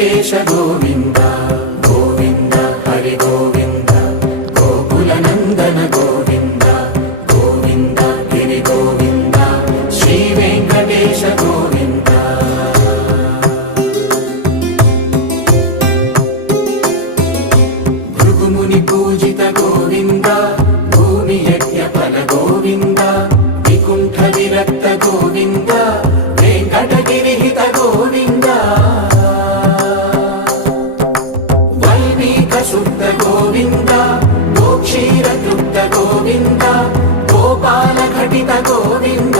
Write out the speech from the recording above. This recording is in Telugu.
వెంకటేశ గోవింద గోవింద హరి గోవింద గోకుల నందన గోవింద గోవింద గిరి గోవింద శ్రీ వెంకటేశ గోవింద భృగుముని పూజిత గోవింద భూమి యజ్ఞ ఫల గోవింద వికుంఠ విరక్త గోవింద వెంకటగిరిహిత గోవింద వైదిక శుద్ధ గోవింద గోక్షీర తృప్త గోవింద గోపాల ఘటిత గోవింద